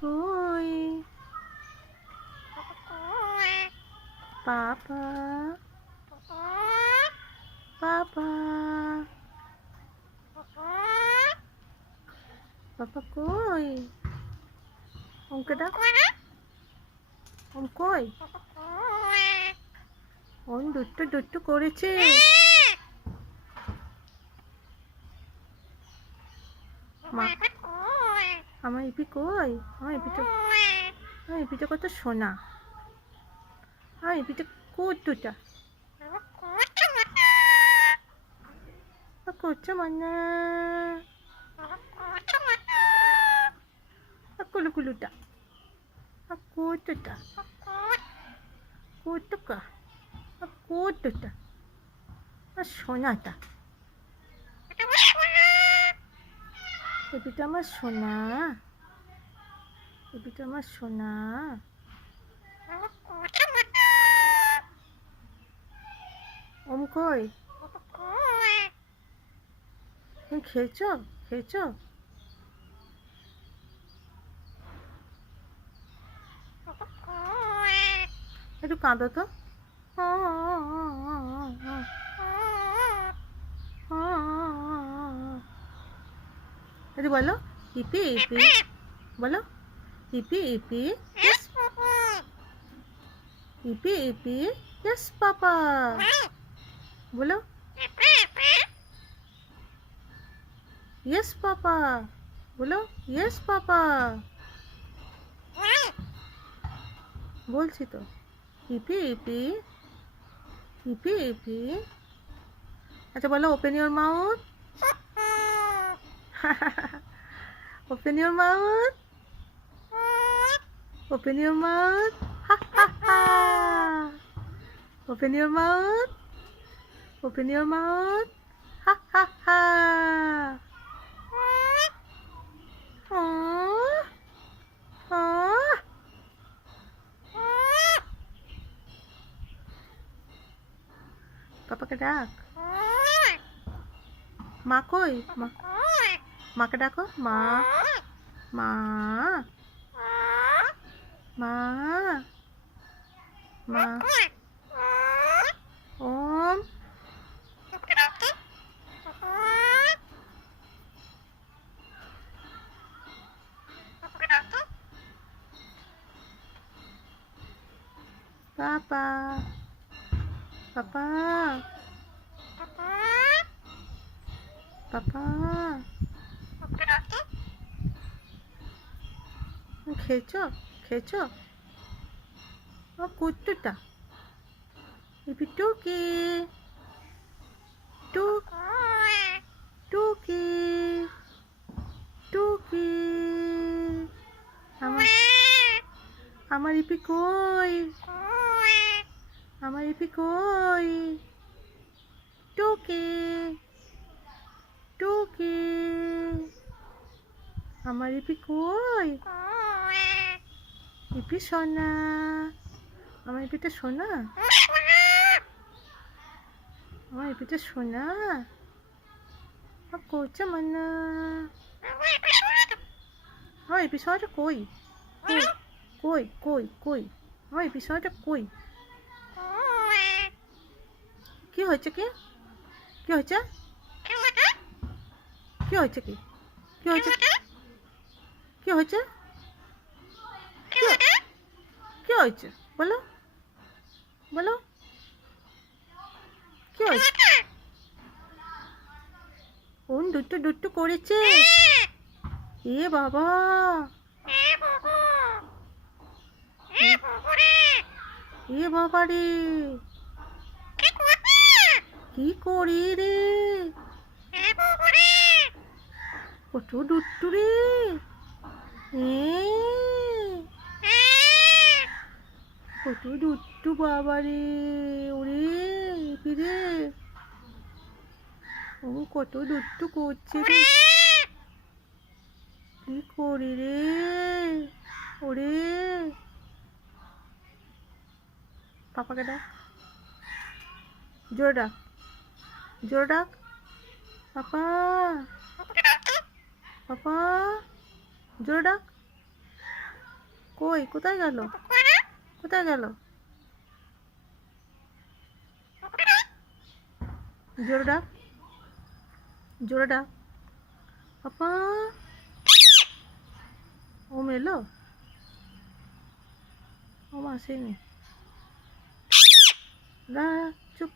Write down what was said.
কই? পাপা পাপা পাপা কই? ওমকে ডাক। ওম কই? ওম দুট্টু দুট্টু করেছে। মা আমার ইপি কই? আমার ইপিটা কত সোনা। আমার ইপিটা কুট্টুটা করছে মানে কুলুকুলুটা কুটুটা কুটুকা কুটুটা সোনাটা এপিটা আমার সোনা। এপিটা আমার সোনা। ওম কই? তুমি খেয়েছো? খেয়েছো? একটু কাঁদো তো। একটু বলো ইপি ইপি। বলো ইপি ইপি। ইপি ইপি ইয়েস পাপা। বলো ইয়েস পাপা। বলো ইয়েস পাপা। বলছি তো ইপি ইপি ইপি ইপি। আচ্ছা বলো open your mouth. Open your mouth. Open your mouth. Open your mouth. Open your mouth. পাপাকে ডাক। মা কই? মাকে ডাকো। মা মা মা মা ওম পাপা পাপা পাপা। খেয়েছো? খেয়েছো? ও কুট্টুটা ইপি টুকি টুকি টুকি। আমার আমার ইপি কই? আমার ইপি কই? টুকি টুকি। আমার ইপি কই? ইপি সোনা। আমার ইপিটা সোনা। আমার ইপিটা সোনা করছে মান্না। আমার ইপি সোনাটা কই? কই কই কই? আমার ইপি সোনাটা কই? কি হয়েছে? কি কি হয়েছে? কি হয়েছে? কি কি হয়েছে? কি হয়েছে? কি হয়েছে? বলো বলো কি হয়েছে? কোন দুট্টু দুট্টু করেছে? এ বাবা এ বাবা রে কি করি রে? কত দুট্টু রে। কত দুট্টু বাবা রে। ওরে রে ও কত দুট্টু করছে রে। কি করি রে? ওরে পাপাকে ডাক। জোরে ডাক। জোরে ডাক। পাপা পাপা জোরে ডাক। কই কোথায় গেল? কোথায় গেল? জোরে ডাক, জোরে ডাক। পাপা। ও মেলো, ও আসেনি। দাঁড়া, চুপ।